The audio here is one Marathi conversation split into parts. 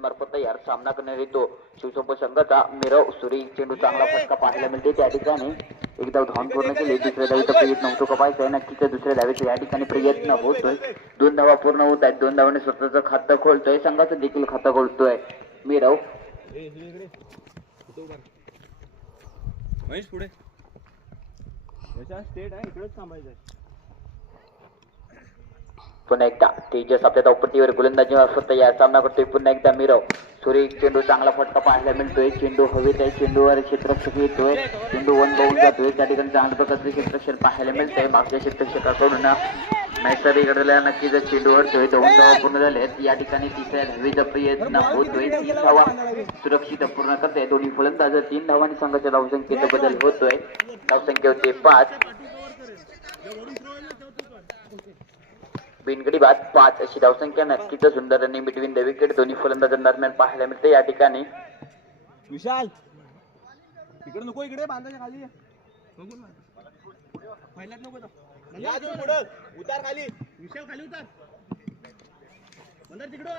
मार्फत तयार सामना करण्यात येतो. शिवसंप संघाचा मिरव सुरी चेंडू चांगला फटका पाहायला मिळते त्या ठिकाणी. एक धाव धावून पूर्ण केली दुसऱ्या धावीचा प्रयत्न होतो कपायचा आहे नक्कीच दुसऱ्या धावेचा या ठिकाणी प्रयत्न होतोय. दोन धावा पूर्ण होत आहेत. दोन धावाने स्वतःचं खातं खोलतोय. संघाचं देखील खातं खोलतोय. मिरव महेश पुढे. स्टेट आहे इकडेच थांबायचं आहे. पुन्हा एकदा तेजस आपल्या धावपट्टीवर गोलंदाजी मार्फत तयार सामना करतोय. पुन्हा एकदा मिरव सुरेख चेंडू चांगला फटका पाहायला मिळतोय. चेंडू हवेत आहे चेंडूवर क्षेत्रक्षक येतोय. चेंडू वन बाऊन जातोय. त्या ठिकाणी चांगल्या प्रकारचे क्षेत्ररक्षण पाहायला मिळतंय. मागच्या क्षेत्ररक्षकाकडून नैसर्गिकडल्या नक्कीच चेंडू हरतोय दोन धावा पूर्ण झाले आहेत या ठिकाणी तिसऱ्या धावेचा प्रयत्न होतोय. तीन धावा सुरक्षित पूर्ण करते दोन्ही फलंदाज तीन धावांनी संघाच्या धावसंख्येचा बदल होतोय. धावसंख्या होते पाच बिनगडी बाद पाच अशी धावसंख्या नक्कीच सुंदर रनिंग बिटवीन द विकेट दोन्ही फलंदाजांदरम्यान पाहायला मिळते. या ठिकाणी विशाल. तिकडे नको इकडे. बांधाच्या खाली. पहिल्यात नको. उतार खाली. विशाल खाली उतार. बंदर तिकडं.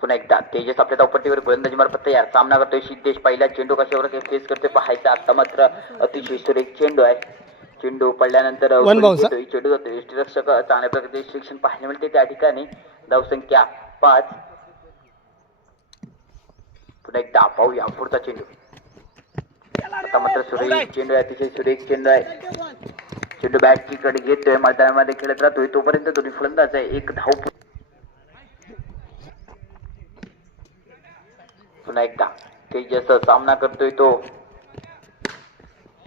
पुन्हा एकदा तेजस आपल्या धावपट्टीवर गोलंदाजी मार्फत तयार. सामना करतोय सिद्धेश. पहिला चेंडू कशावर फेस करते पाहायचा. आता मात्र अतिशय सुरेख चेंडू आहे. चेंडू पडल्यानंतर One bounce, येतोय, चेंडू जातोय यष्टीरक्षक चांगल्या प्रकारचे शिक्षण पाहायला मिळते. त्या ठिकाणी धावसंख्या पाच. पुन्हा एकदा पाहूया पुढचा चेंडू. आता मात्र सुरेख चेंडू आहे. अतिशय सुरेख चेंडू आहे. चेंडू बॅटची कडे घेतोय. मैदानामध्ये खेळत राहतोय. तोपर्यंत दोन्ही फलंदाज आहे. एक धाव पुन्हा एकदा तेजस सामना करतोय तो.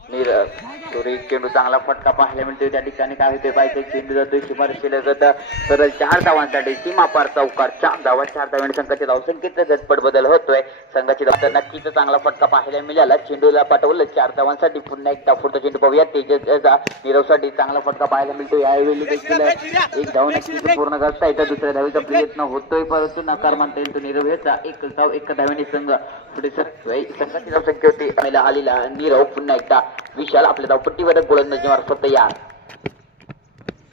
चेंडू चांगला फटका पाहायला मिळतोय. त्या ठिकाणी काय होते पाहिजे चेंडू जातोय. सीमारेषेलगत तर चार धावांसाठी सीमा पार चौकार. चार धावा चार धावांनी संघाचे धावसंख्येत झटपट बदल होतोय. संघाची धाव नक्कीच चांगला फटका पाहायला मिळाला. चेंडूला पाठवलं. चार धावांसाठी पुन्हा एकदा पुढचा चेंडू पाहूया. तेजसचा नीरवसाठी चांगला फटका पाहायला मिळतोय. यावेळी देखील एक धाव नक्कीच पूर्ण करता येतं. दुसऱ्या धावीचा प्रयत्न होतोय. परंतु नकार मानता येईल तो नीरव. याचा एक धाव एका धावेने संघ पुढे सरतोय संघाची धावसंख्या होती. पहिला आलेला नीरव पुन्हा एकदा विशाल आपल्या धावपट्टीवर गोलंदाजी मार्फत तयार.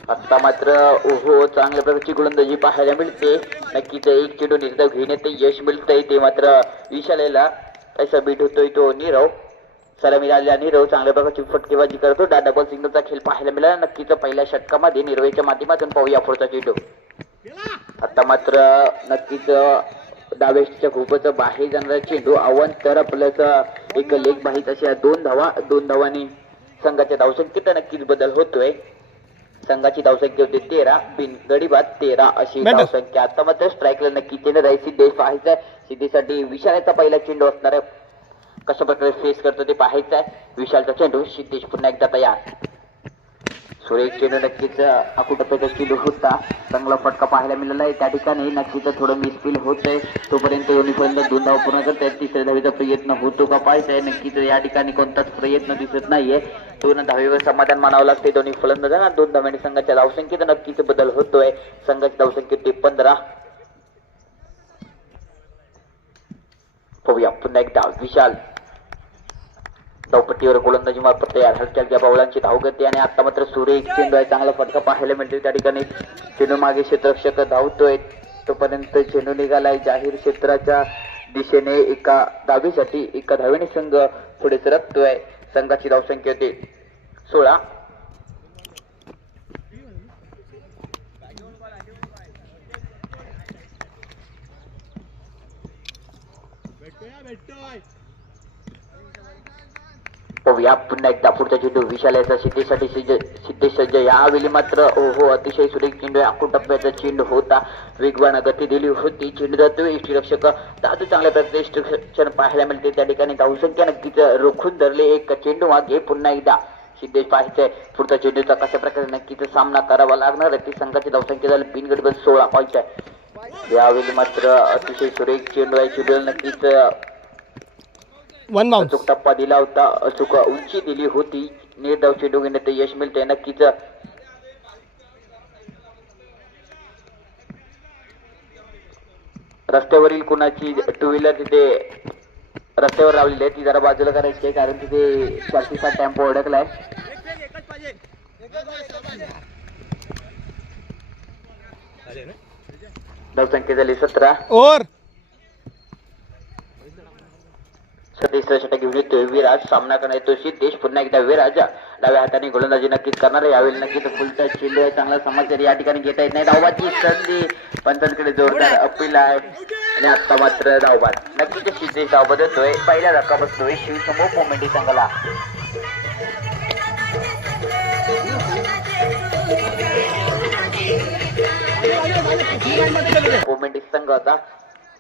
आता मात्र ओहो चांगल्या प्रकारची गोलंदाजी पाहायला मिळते. नक्कीच एक चेडू निर्धाव घेण्यात यश मिळतंय. ते मात्र विशालेला असा बीट होतोय तो नीरव. सलामी आलेला नीरव चांगल्या प्रकारची फटकेबाजी करतो. डा डबल सिंगलचा खेळ पाहायला मिळाला. नक्कीच पहिल्या षटकामध्ये नीरवेच्या माध्यमातून पाहूया पुढचा चेंडू. आता मात्र नक्कीच डावेस्टच्या खूपच बाहेर जाणारा चेंडू आव्हान तर प्लस एक लेग बाहीत अशा दोन धावा दोन धावांनी संघाच्या धावसंख्येत नक्कीच बदल होतोय. संघाची धावसंख्या होती तेरा बिन गडीबाद तेरा अशी. धावसंख्या. आता मात्र स्ट्राईकला नक्की चेंडू आहे. सिद्धेश पाहायचा सिद्धीसाठी विशालाचा पहिला चेंडू असणार आहे. कशा प्रकारे फेस करतो ते पाहायचं आहे. विशालचा चेंडू सिद्धेश पुन्हा एकदा तयार. सुरेश नक्कीच अकुटप्याचा चेंडू होता. चांगला फटका पाहायला मिळाला आहे. त्या ठिकाणी नक्कीच थोडं मिसफील होत आहे. तोपर्यंत दोन्हीपर्यंत दोन धाव पूर्ण करत आहेत तिसऱ्या धावीचा प्रयत्न होतो का पाहायचा आहे. नक्कीच या ठिकाणी कोणताच प्रयत्न दिसत नाहीये. दोन धावीवर समाधान मानावं लागते दोन्ही फलंदाजांना दोन धाव्याने संघाच्या धावसंख्येत नक्कीच बदल होतोय. संघाची धावसंख्येत ते पंधरा. पाहूया. पुन्हा एकदा विशाल. धावपट्टीवर गोलंदाजी मार्फत तयार. हलक्या बावळांची धावगती आणि आता मात्र सूर्य एक चेंडू आहे. चांगला फटका पाहायला मिळतो त्या ठिकाणी चेंडू मागे क्षेत्ररक्षक धावतोय. तोपर्यंत चेंडू निघालाय. जाहीर क्षेत्राच्या दिशेने एका धावेसाठी एका धावेने संघ पुढे सरकतोय. संघाची धावसंख्या होते. सोळा. पाहूया पुन्हा एकदा पुढचा चेंडू विशालाचा सिद्धेसाठी सिद्ध सिद्धेश सज्ज यावेळी मात्र हो अतिशय सुरेख चेंडू आहे. टप्प्याचा चेंडू होता. वेगवान गती दिली होती. चेंडू जातोय यष्टीरक्षक दादू चांगल्या प्रकारे यष्टीरक्षण पाहायला मिळते. त्या ठिकाणी धावसंख्या नक्कीच रोखून धरले. एक चेंडू मागे पुन्हा एकदा सिद्धेश पाहायचंय. पुढचा चेंडूचा कशा प्रकारे नक्कीच सामना करावा लागणार? ती संघाची धावसंख्या झाली. बिनगडी बस सोळा पॉईंट आहे. यावेळी मात्र अतिशय सुरेख चेंडू आहे. चेंडू नक्कीच वन बाउन्स अचूक टप्पा दिला होता. अचूक उंची दिली होती. निर्धाव चेंडू घेण्यात यश मिळते नक्कीच. रस्त्यावरील कुणाची टू व्हीलर तिथे रस्त्यावर लावलेली आहे ती जरा बाजूला करायची आहे कारण तिथे शार्टीचा टेम्पो अडकलाय. धावसंख्या झाली सतरा. ओव्हर षटक घेऊन येतोय. विराज सामना करणार येतो सिद्धेश पुन्हा एकदा विराजा. डाव्या हाताने गोलंदाजी नक्कीच करणार यावेळी नक्कीच फुलटा चेंडू आहे. चांगला समाचार या ठिकाणी घेता येत नाही. धावबाची संधी. पंचांकडे जोरदार अपील आहे. आणि आता मात्र धावबाद नक्कीच सिद्धेश धावबाद येतोय पहिला धक्का बसतोय शिवसमोर मोमेंटी संघाला. मोमेंटी संघाचा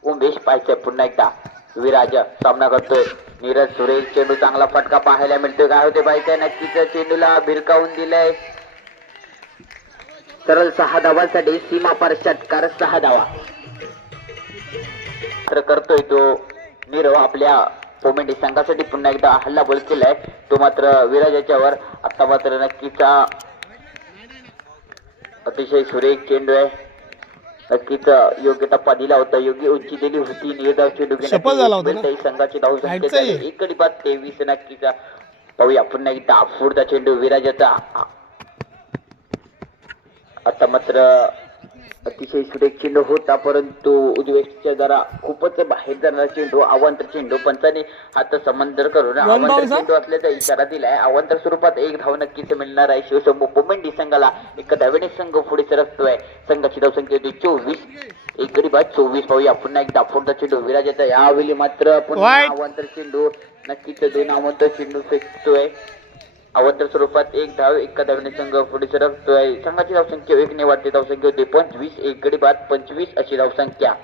उमेश पाहिजे पुन्हा एकदा. विराज सामना करतोय. नीरज सुरेश चेंडू चांगला फटका पाहायला मिळतोय. काय होते पाहिजे नक्कीच चेंडूला भिरकावून दिलंय. सरळ सहा धावांसाठी सीमा पार षटकार सहा धावा. तर करतोय तो नीरव आपल्या पोमेंटी संघासाठी पुन्हा एकदा हल्ला बोल केलाय. तो मात्र विराज याच्यावर. आता मात्र नक्कीचा अतिशय सुरेख चेंडू आहे. नक्कीच योग्य टप्पा दिला होता योग्य उंची दिली होती निर्धाव चेंडू. संघाची धाव संख्या राईटचा आहे. झाली. एक गडी बाद तेवीस नक्कीच पाहूया पुन्हा एकदा पुढचा चेंडू विराजाचा आता मात्र अतिशय सुरेख चेंडू होता परंतु उजवेच्या जरा खूपच बाहेर जाणारा चेंडू अवांतर चेंडू पंचाने हात समंदर करून अवांतर? चेंडू असल्याचा इशारा दिलाय. अवांतर स्वरूपात एक धाव नक्कीच मिळणार आहे. शिवसमूह पोमेंडी संघाला एका धावेने संघ पुढे सरकतोय. संघाची धावसंख्या होती चोवीस. एक गडी बाद चोवीस. पाहूया पुन्हा एकदा पुढचा चेंडू विराजाचा. यावेळी मात्र पुन्हा. अवांतर चेंडू नक्कीच दोन अवांतर चेंडू फेकतोय. अवांतर स्वरूपात एक धाव एका धावेने संघ पुढे सरकतोय संघाची धावसंख्या एक ने वाढते धावसंख्या होती. पंचवीस एक गडी बाद पंचवीस अशी धावसंख्या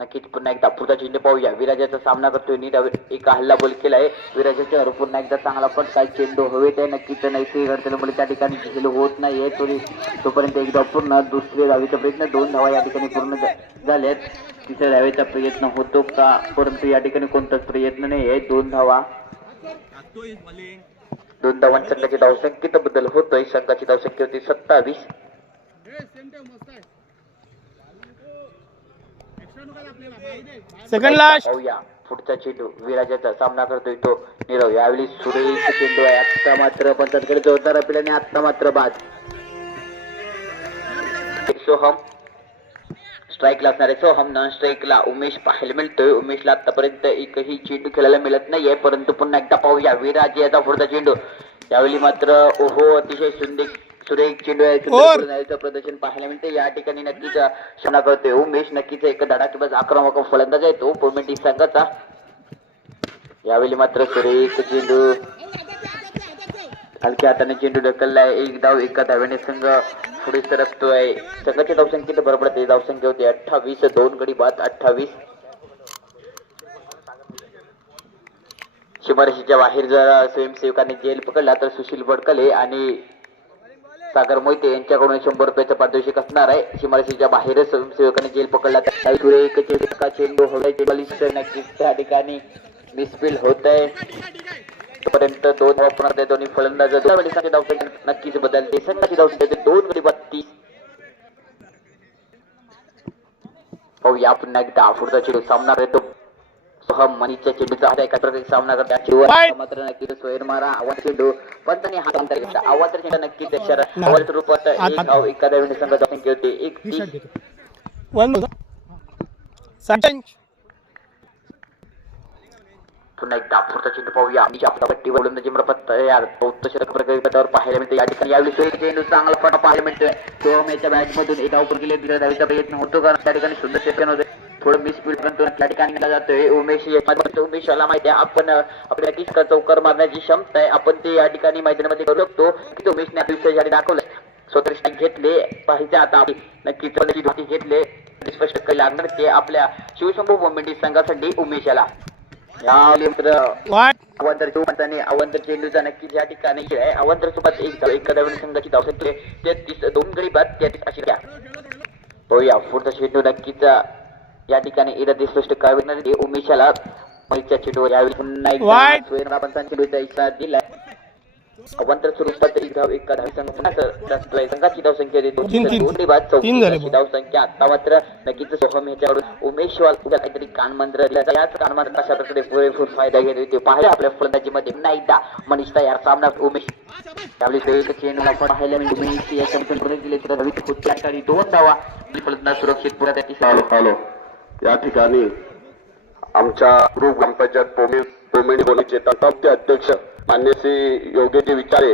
नक्कीच पुन्हा एकदा पुढचा चेंडू पाहूया. विराजाचा सामना करतोय. नीरव एका हल्ला बोल केलाय विराजाच्या वर पुन्हा एकदा चांगला फटका चेंडू हवेत आहे. नक्कीच नैसर्गिक अडचणीमुळे त्या ठिकाणी झेल होत नाहीये. तरी तोपर्यंत एकदा पूर्ण दुसरे धावेचा प्रयत्न. दोन धावा या ठिकाणी पूर्ण झाल्यात. तिसऱ्या धावेचा प्रयत्न होतो का? परंतु या ठिकाणी कोणताच प्रयत्न नाही आहे दोन धावा दोन धावांच्या संघाची धावसंख्येत बदल होतोय. संघाची धावसंख्या होती सत्तावीस. सेकंड लास्ट पाहूया. पुढचा चेंडू विराजाचा सामना करतोय तो. नीरव यावेळी सुरेश चेंडू आहे. आत्ता मात्र पंचांकडे जोरदार अपील आणि आत्ता मात्र बाद. सोहम. स्ट्राईकला असणारे सोहम नॉन स्ट्राईकला उमेश पाहायला मिळतोय. उमेशला आतापर्यंत एकही चेंडू खेळायला मिळत नाहीये. परंतु पुन्हा एकदा पाहूया. विराज याचा पुढचा चेंडू. यावेळी मात्र ओहो अतिशय सुंदर सुरेख चेंडू आहे. प्रदर्शन पाहायला मिळते या ठिकाणी नक्कीच सामना करतोय उमेश. नक्कीच एक धडाकेबाज आक्रमक फलंदाज आहे तो. पोमेंटी संघाचा. यावेळी मात्र सुरेख चेंडू. हलक्या हाताने चेंडू ढकललाय. एक धाव एका धावेने संघ पुढे सरकतोय. संघाची धावसंख्येत बरोबर धावसंख्या होती? अठ्ठावीस दोन गडी बाद अठ्ठावीस. शिमारशीच्या बाहेर जर स्वयंसेवकांनी जेल पकडला तर सुशील बडकले आणि सागर मोहिते यांच्याकडून शंभर रुपयाचं पारितोषिक असणार आहे. शिमारशीच्या बाहेर स्वयंसेवकांनी जेल पकडला तर काही चेंडू चेंडू त्या ठिकाणी मिसफिल होत आहे तोपर्यंत दोन धावा पुन्हा दोन्ही फलंदाज वेळेसाठी धावसंख्या नक्कीच बदलते. संघाची धावसंख्या दोन गडी बत्तीस. पाहूया पुन्हा एकदा पुढचा चेंडू सामना करतो. सोहम मनीच्या चेंडूचा हात एका प्रकारे सामना Right. मात्र नक्कीच स्वयं मारा. आवाज चेंडू. पंचाने हात अंतर घेतला आवाज चेंडू नक्कीच शरद आवाज रूपात एक एका धावेने संघाची संख्या होती एक तीस वन चेंज पुन्हा एकदा पुढचा चेंडू पाहूया. आणि आपल्या पट्टी गोलंदाजी मरपत तयार चौथ्या प्रकारे गटावर पाहायला मिळते. या ठिकाणी यावेळी सुरेख चेंडू चांगला फटा पाहायला मिळतोय. तो मॅचच्या बॅट मधून एका धाव केले तिकडे धावीचा प्रयत्न होतो कारण त्या ठिकाणी सुंदर क्षेत्र होते. थोडं मिस मिसफील्ड पण त्या ठिकाणी केला जातोय. उमेश याच्यामध्ये उमेशला माहिती आहे. आपण आपल्या किसका चौकार मारण्याची क्षमता आहे. आपण ते या ठिकाणी मैदानामध्ये करू शकतो. की तो उमेशने आपल्या विषयासाठी दाखवलं स्वतः घेतले. पाहिजे आता आपली नक्कीच धोती घेतले. स्पष्ट काही लागणार ते आपल्या शिवशंभू मोमेंटी संघासाठी उमेशाला. या वाट अवंतर चेंडूचा ठिकाणी खेळ आहे अवंतर सोबत एक संघाची धावसंख्या तेहतीस दोन गडी बाद तेहतीस अशी घ्या. पुढचा चेंडू नक्कीच या ठिकाणी इरादी स्पष्ट उमेशाला मैच्या चेंडूवर यावेळी पुन्हा. एकदा सुरेंद्र चेंडूचा इशारा दिलाय. अवंतर स्वरूपात एक धाव एका धाव पुन्हा संघाची धाव संख्या देतो तीन- तीन. दोन बाद चौथी धाव संख्या आता मात्र नक्कीच सोहम ह्याच्याकडून उमेश वाल काहीतरी कानमंत्र याच कानमंत्र अशा प्रकारे पुरेपूर फायदा घेत होते. पाहिजे आपल्या फलंदाजीमध्ये पुन्हा एकदा मनीष तयार. सामना उमेश. त्यावेळी एक चेंडू आपण पाहायला मिळतो उमेश या चॅम्पियन दिले तर रवी ठिकाणी दोन धावा. फलंदाज सुरक्षित पुढे त्याची हॅलो हॅलो. या ठिकाणी आमच्या ग्रुप ग्रामपंचायत पोमे पोमेडी बोलीचे तंटाचे अध्यक्ष मान्य श्री योगेजी विचारे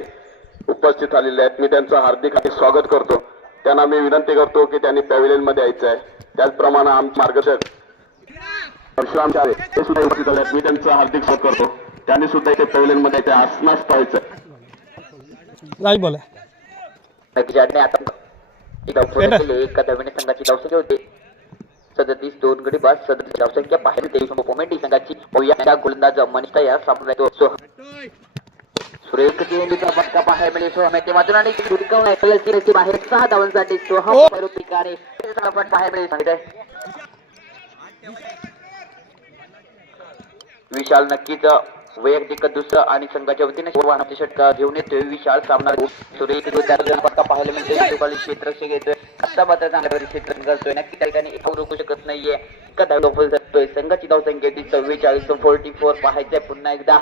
उपस्थित आलेले आहेत मी त्यांचं हार्दिक स्वागत करतो. त्यांना मी विनंती करतो की त्यांनी पॅव्हिलियनमध्ये यायचं आहे. त्याचप्रमाणे आमचे मार्गदर्शक परशुराम चारे ते सुद्धा उपस्थित आले आहेत. मी त्यांचं हार्दिक स्वागत करतो. त्यांनी सुद्धा इथे पॅव्हिलियनमध्ये यायचं. असण्यास पाहायचं बोला. आता संघाची धावसंख्या होते. सदतीस दोन गडी बाद सदतीस धावसंख्या बाहेर तेवीस पोमेंटी संघाची. बहुया गोलंदाज मनीषा या सामना येतो सो सुरेख चेंडूचा फटका पाहायला मिळेल. सोहम ते मात्र आणि धुडकावून त्याची बाहेर. सहा धावांसाठी सोहम त्याचा फट पाहायला मिळेल. सांगितलंय विशाल नक्कीच वैयक्तिक दुसरं आणि संघाच्या वतीने वाहनाचे षटका घेऊन येतोय. विशाल सामना सुरेख त्याचा पाहायला मिळतोय दुकाली क्षेत्ररक्षक येतोय आता मात्र चांगल्या क्षेत्र करतोय नक्की त्या ठिकाणी एका रोखू शकत नाहीये. एका धाव फल जातोय संघाची धावसंख्या ती चव्वेचाळीस फोर्टी फोर पाहायचंय पुन्हा एकदा.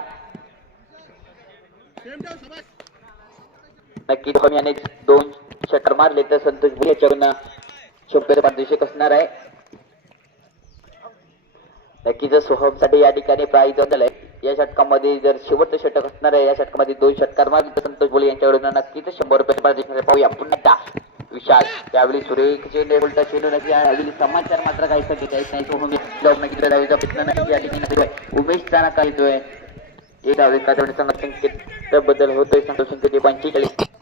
नक्की धोनी याने दोन षटकर मारले तर संतोष भुले याच्याकडून शंभर पारदर्शक असणार आहे. नक्की जर सोहमसाठी या ठिकाणी प्राईज आहे या षटकामध्ये जर शेवटचं षटक असणार आहे या षटकामध्ये दोन षटकार मागितलं संतोष बोले यांच्याकडून नक्कीच शंभर रुपये पाहूया पुन्हा विशाल त्यावेळी सुरेख चेंडू उलटा चेंडू नक्की हवेली समाचार मात्र काही सगळे काहीच नाही. सोहम ब्लॉक नक्की दहावीचा प्रश्न नाही या ठिकाणी उमेश चाना काय येतोय. एक डावे कातवडी संघात संख्येत बदल होतोय. संतोष संकेत पंचेचाळीस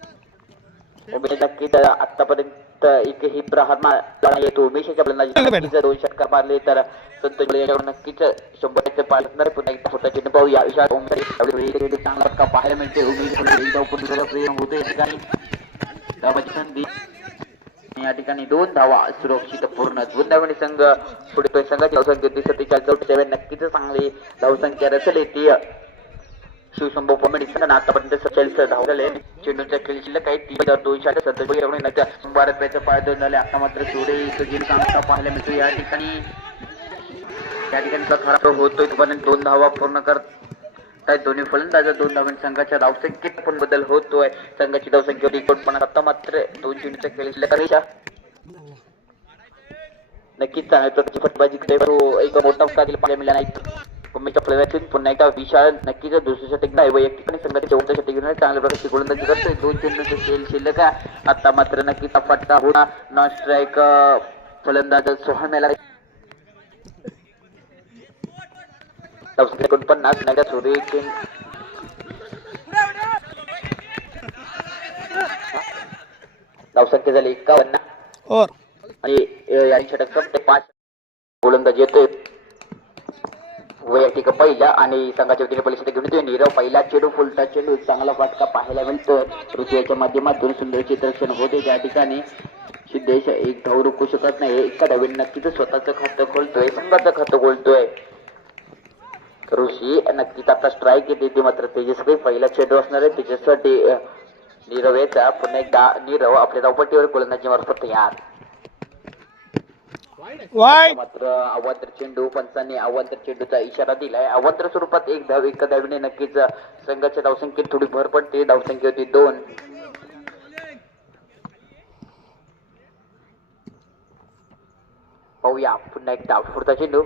उमेश नक्कीच आतापर्यंत एकही प्रहार मारला येतो. उमेशच्या फलंदाजी दोन षटकार मारले तर संतोष याच्याकडून नक्कीच असणार आहे. पुन्हा एकदा फुटा चेंडू पाहूया. विशाल ओम चांगला फटका पाहायला मिळते उमेश प्रयत्न होतो या ठिकाणी. धावाची संधी. या ठिकाणी दोन धावा सुरक्षित पूर्ण. दोन धावांनी संघ पुढे तो संघाची धावसंख्या होती सत्तेचाळीस नक्कीच चांगली धावसंख्या रचल येते शिवशंभू कॉमेडी संघ आतापर्यंत सत्तावीस धाव झाले चेंडूच्या खेळ शिल्लक काही तीन हजार दोनशे आठ सत्तावीस भारत पेचं पायदन झाले आता मात्र सुरे गेम चांगला पाहायला मिळतो या ठिकाणी या ठिकाणी खराब होतोय. तोपर्यंत दोन धावा पूर्ण करत दोन्ही फलंदाजा. दोन धावांनी संघाच्या धावसंख्येत पण बदल होतोय. संघाची धावसंख्या होती एकोणपन्नास आता मात्र दोन चेंडूच्या खेळ शिल्लक आहे. नक्कीच चांगल्या फटबाजी एक मोठा पाहायला मिळाला. नाही उमेशच्या फलंदाजीतून पुन्हा एकदा विशाल नक्कीच दुसऱ्या षटक नाही वैयक्तिक आणि संघाच्या शेवटच्या षटक घेऊन चांगल्या प्रकारची गोलंदाजी करतोय दोन चेंडूचे खेळ शिल्लक आहे. आता मात्र नक्कीच फटका होणार नॉन स्ट्राईक फलंदाज याला धावसंख्या एकोणपन्नास सुरेश चेंड धावसंख्या झाली एकावन्न. आणि षटक पाच. गोलंदाज येतोय. वैयक्तिक पहिला आणि संघाच्या वतीने पहिल्या घेऊन येतोय. नीरव पहिला चेडू फुलटा चेडू चांगला फटका पाहायला मिळतोय. ऋतूच्या माध्यमातून सुंदर चित्रक्षण होते त्या ठिकाणी सिद्धेश एक धाव रोखू शकत नाही. एका धावीने नक्कीच स्वतःचं खातं खोलतोय संघाचं खातं खोलतोय. ऋषी नक्कीच आता स्ट्राईक येते ते मात्र तेजस्वी पहिला चेंडू असणार आहे. त्याच्यासाठी नीरव याचा पुन्हा एकदा नीरव आपल्या धावपट्टीवर गोलंदाजी मार्फत तयार. वाईट. मात्र अवांतर चेंडू पंचांनी अवांतर चेंडूचा इशारा दिलाय. अवांतर स्वरूपात एक धाव एका धावीने नक्कीच संघाच्या धावसंख्येत थोडी भर पडते. धावसंख्या होती दोन. पाहूया पुन्हा एकदा पुढचा चेंडू.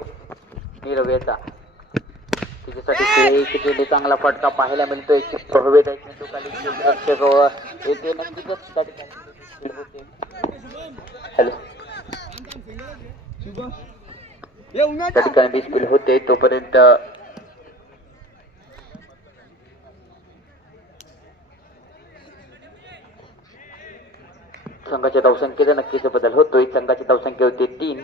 नीरव याचा. त्याच्यासाठी चेंडू चांगला फटका पाहायला मिळतोय. आहे. चेंडू खाली हो. नक्कीच. हॅलो. त्या ठिकाणी होते तोपर्यंत संघाच्या धावसंख्येचा नक्कीच बदल होतोय. संघाची धावसंख्या होती तीन.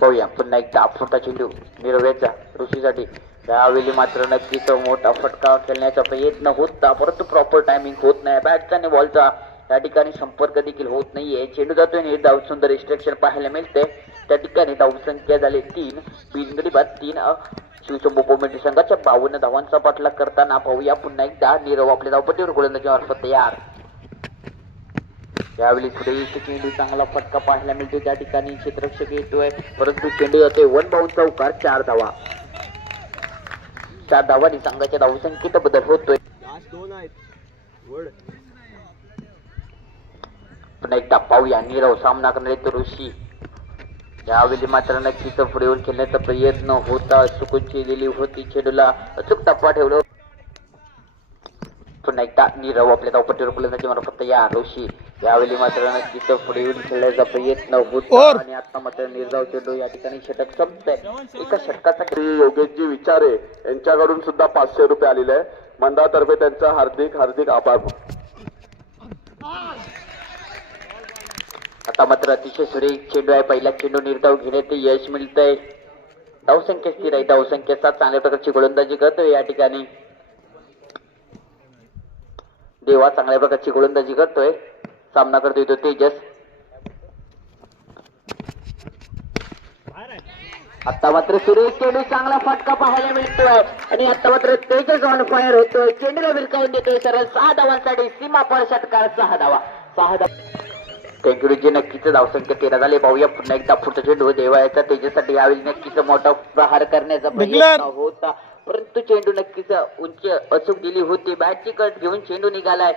पाहूया. पुन्हा एकदा फुटा चेंडू निरव्याचा ऋषीसाठी त्यावेळी मात्र नक्कीच मोठा फटका खेळण्याचा प्रयत्न होता परंतु प्रॉपर टायमिंग होत नाही. बॅटचा आणि बॉलचा त्या ठिकाणी संपर्क देखील होत नाहीये. चेंडू जातोय आणि धाव सुंदर रिस्ट्रिक्शन पाहायला मिळते त्या ठिकाणी धाव संख्या झाली तीन. बिनगडी बाद तीन शिवशंभू संघाच्या बावन्न धावांचा पाठलाग करताना पाहूया. पुन्हा एकदा नीरव आपल्या धावपटीवर गोलंदाजी मार्फत तयार. यावेळी पुढे चेंडू चांगला फटका पाहायला मिळतो त्या ठिकाणी क्षेत्रक्षक येतोय. परंतु चेंडू जातोय. वन बाउन चौकार चार धावा. चार धावांनी संघाच्या धावसंख्येत बदल होतोय? दोन आहेत. वड पुन्हा एकदा पाहूया. नीरव सामना करणारे ऋषी. यावेळी मात्र नक्कीच पुढे येऊन खेळण्याचा प्रयत्न होता. चुकून गेली होती. चेडूला अचूक टप्पा ठेवलं. पुन्हा एकदा नीरव आपल्या धावपट्टीवर फलंदाजी मार्फत या ऋषी यावेळी मात्र नक्कीच पुढे येऊन खेळण्याचा प्रयत्न होता. आणि आता मात्र निर्धाव चेंडू या ठिकाणी षटक संपतंय एका षटकाचा योगेशजी विचारे यांच्याकडून सुद्धा पाचशे रुपये आलेले आहे मंडळातर्फे त्यांचा हार्दिक हार्दिक आभार. आता मात्र अतिशय सुरेख चेंडू आहे. पहिला चेंडू निर्धाव घेण्यात यश मिळतंय. धावसंख्या स्थिर आहे. धावसंख्या सात चांगल्या प्रकारची गोलंदाजी करतोय या ठिकाणी. देवा चांगल्या प्रकारची गोलंदाजी करतोय. सामना करतोय तो तेजस. आता मात्र सुरेश चेंडू चांगला फटका पाहायला मिळतोय. आणि आता मात्र तेजस ऑन फायर होतोय. चेंडूला विरकावून देतोय सरळ सहा धावांसाठी सीमा पर षटकार सहा धावा. सहा धावा. थँक्यू नक्कीच धावसंख्या तेरा झाले. पाहूया पुन्हा एकदा पुढचा चेंडू देवायचा त्याच्यासाठी यावेळी नक्कीच मोठा प्रहार करण्याचा प्रयत्न. होता. परंतु चेंडू नक्कीच उंच अचूक दिली होती. बॅटची कट घेऊन चेंडू निघालाय.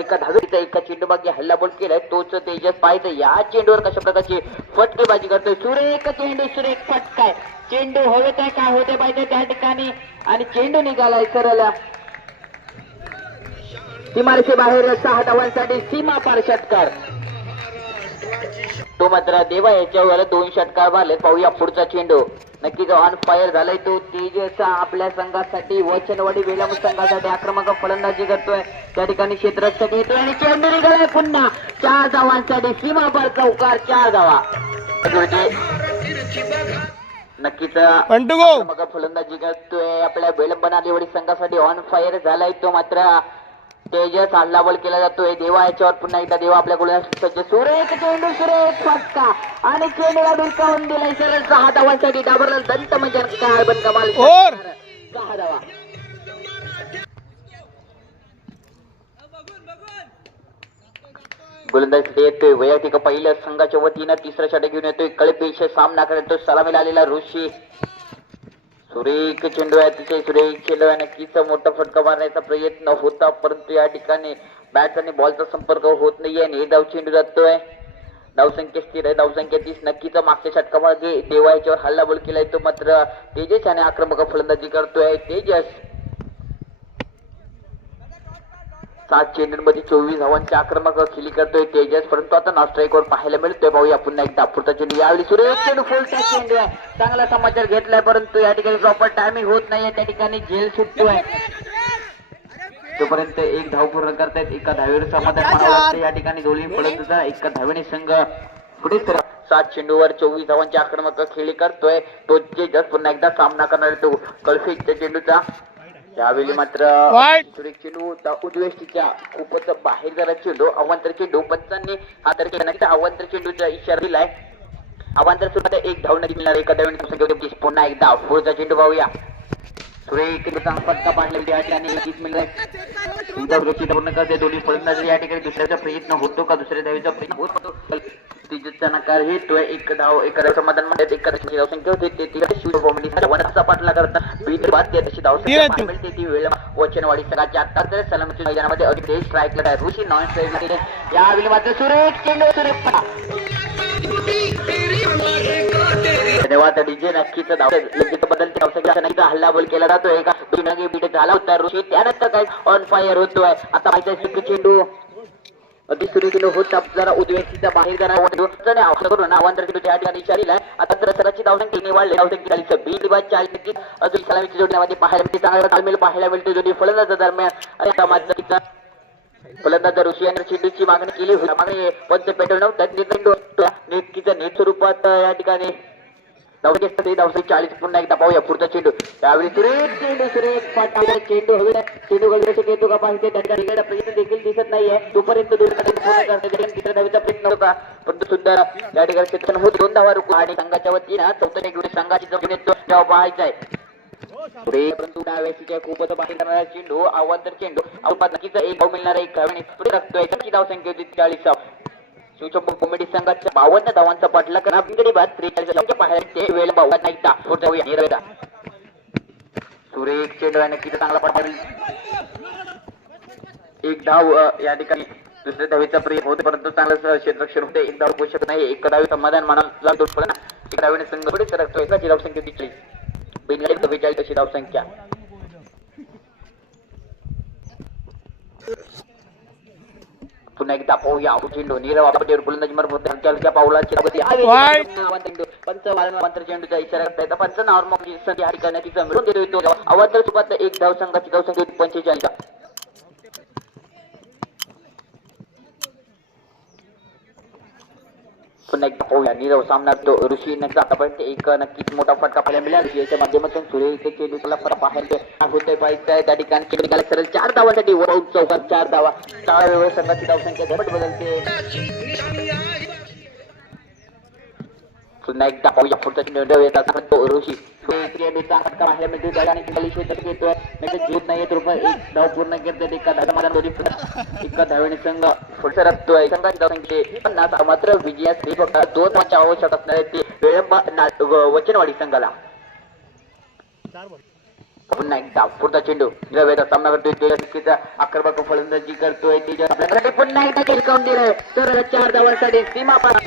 एका धावेचा एका चेंडू मागे हल्ला केलाय. तोच तेजस पाहिजे. या चेंडूवर कशा प्रकारची फटकेबाजी करतोय. सुरेख चेंडू सुरेख फटकाय चेंडू हवेत आहे काय होते पाहिजे त्या ठिकाणी. आणि चेंडू निघालाय सरला सीमारेषे बाहेर सहा धावांसाठी सीमा पार षटकार. तो मात्र देवा याच्यावर दोन षटकार मारले. पाहूया पुढचा चेंडू. नक्कीच ऑन फायर झालाय तो. तेजचा आपल्या संघासाठी वचनवाडी वेळाम संघासाठी आक्रमक फलंदाजी करतोय. त्या ठिकाणी क्षेत्ररक्षक येतोय आणि चेंडू निघालाय पुन्हा. चार धावांसाठी सीमापार चौकार चार धावा. नक्कीच फलंदाजी करतोय. आपल्या बेलंबन आलेवडी संघासाठी ऑन फायर झालाय तो मात्र. तेजस हल्ला बॉल केला जातोय देवा याच्यावर पुन्हा एकदा देवा आपल्या गोलंदाज सज्ज सुरेख चेंडू सुरेख फटका. आणि चेंडूला भिरकावून दिलाय सरळ सहा धावांसाठी डाबरला दंत म्हणजे काय पण कमाल. सहा धावा. गोलंदाज येतोय वैयक्तिक पहिल्या संघाच्या वतीनं तिसरा षटक घेऊन येतोय. कळपेश सामना करतो सलामीला आलेला ऋषी. सुरेख चेंडू आहे अतिशय सुरेख चेंडू आहे नक्कीच मोठा फटका मारण्याचा प्रयत्न होता परंतु या ठिकाणी बॅट आणि बॉलचा संपर्क होत नाहीये आणि धाव चेंडू जातोय. धावसंख्या स्थिर आहे धावसंख्या तीस नक्कीच मागच्या षटकामध्ये देवा याच्यावर हल्ला बॉल केलाय तो मात्र तेजस आणि आक्रमक फलंदाजी करतोय. तेजस सात चेंडूंमध्ये चोवीस धावांची आक्रमक खेळी करतोय तेजस परंतु आता नास्ट्राईकवर पाहायला मिळतोय. पाहूया पुन्हा एकदा पुढचा चेंडू. यावेळी सुरेश चेंडू फुल टॅच चेंडू आहे. चांगला समाचार घेतलाय परंतु या ठिकाणी प्रॉपर टायमिंग होत नाहीये. त्या ठिकाणी झेल सुटतोय. तोपर्यंत एक धाव पूर्ण करतायत. एका धावेवर समाधान मानावं लागतं या ठिकाणी दोन्ही पडत होता. एका धावेने संघ पुढे सात चेंडूवर चोवीस धावांची आक्रमक खेळी करतोय. तो तेजस पुन्हा एकदा सामना करणार तो कल्फिकच्या चेंडूचा. यावेळी मात्र चेंडू उजवेष्टीच्या खूपच बाहेर जरा चेंडू. अवांतर चेंडू पंचांनी हा तर केला अवांतर चेंडूचा इशारा दिलाय. अवांतर सुद्धा एक धाव नक्की मिळणार एका होती. पुन्हा एकदा पुढचा चेंडू पाहूया. चांगला पाडला या ठिकाणी एकवीस मिनिट तुमचा सुरक्षित पूर्ण करते. दोन्ही फलंदाज या ठिकाणी दुसऱ्याचा प्रयत्न होतो का? दुसऱ्या धावेचा प्रयत्न होत तिजचा नकार येतोय एक धाव एका समाधानमध्ये एका धाव संख्या होती. ते तिला शिवभूमी वनचा पाठला करता बीट बाद अशी धाव मिळते. ती वेळ वचनवाडी सगळ्याच्या आता तर सलामीच्या मैदानामध्ये अगदी तेज स्ट्राईक आहे. ऋषी नॉन स्ट्राईक यावेळी मात्र सुरेख चेंडू सुरेख धन्यवाद डीजे नक्कीच बदल नाही. हल्ला बोल केला जातोय बीट झाला होता. ऋषी त्यानंतर काय? ऑन फायर होतोय. आता माहिती आहे चेंडू अगदी सुरू केलं होता. जरा उद्वेशीचा बाहेर जरा आवश्यक करून त्या ठिकाणी आता तर सराची धावसंख्या निवडली धावसंख्या झाली? सव्वीस दिवस चाळीस अजून जोडण्यामध्ये पाहायला मिळते. चांगला तालमेल पाहायला दरम्यान. आणि आता फलंदाज ऋषी यांनी चेंडूची मागणी केली होती. मागणी पंच पेट्रोल नव्हतं? निर्णय नक्कीच नेट स्वरूपात या ठिकाणी चाळीस पुन्हा एकदा पाहूया पुढचा चेंडू. त्यावेळी सुरेख चेंडू सुरेख पाठवला चेंडू हवे चेंडू गलगडचे चेंडू का पाहिजे? त्या ठिकाणी प्रयत्न देखील दिसत नाहीये. तोपर्यंत दोन पूर्ण तिसऱ्या धावीचा प्रयत्न होता परंतु सुद्धा या ठिकाणी क्षेत्र होत दोन धावा रुकू आणि संघाच्या वतीनं चौथ्या एक संघाची जमीन येतो पाहायचा आहे. पुढे परंतु डाव्याच्या खूपच बाहेर करणारा चेंडू अवांतर चेंडू. नक्कीच एक भाव मिळणार एक धावणे पुढे टाकतोय त्यांची धाव संख्या होती चाळीस शिवचंप कॉमेडी संघाच्या बावन्न धावांचा पाठला करा बिंगडी बाद त्रेचाळीस बाहेर ते वेळ नाही पुढचा सुरेख चेंडू आहे चांगला पाठ एक धाव या ठिकाणी दुसऱ्या धावेचा प्रयत्न होते परंतु चांगलं क्षेत्रक्षण होते एक धाव होऊ शकत नाही. एक धावे समाधान मानायला लागतो पण एक धावेने संघ पुढे सरकतो एकाची धाव संख्या बिंगडी अशी धावसंख्या. पुन्हा एकदा पाहूया चेंडू नीरव आपटेवर गोलंदाजी मार्फत हलक्या पावलाची. Wide. चेंडू पंच वारंवार चेंडूचा इशारा करता पंच नावावर मग संधी हारी करण्याची मिळून देतो सुपात एक धाव संघाची धाव संख्या पंचेचाळीस पुन्हा एकदा पाहूया नीरव सामना तो ऋषी नक्की आतापर्यंत एक नक्कीच मोठा फटका पाहायला मिळाला ऋषी याच्या माध्यमातून सूर्य चेंडूला फरक पाहायला होते पाहिजे त्या ठिकाणी चेंडू निघाला सरळ चार धावासाठी वर चौकात चार धावा चार वेळेस संघाची धावसंख्या झपट बदलते पुन्हा एकदा पाहूया पुढचा चेंडू येतात तो ऋषी. जीत नाही रुपये. एक धाव पूर्ण करते एका धावामध्ये दोन्ही एका धावेने संघ सरकतोय पन्नास मात्र विजयास फक्त दोन मॅच आवश्यक असणार आहे ते विळंब वचनवाडी संघाला. पुन्हा एकदा पुढचा चेंडू. द्रव्याचा सामना करतोय. ते आक्रमक फलंदाजी करतोय. त्याच्या पुन्हा एकदा दिलाय? तर चार धावांसाठी सीमा पार.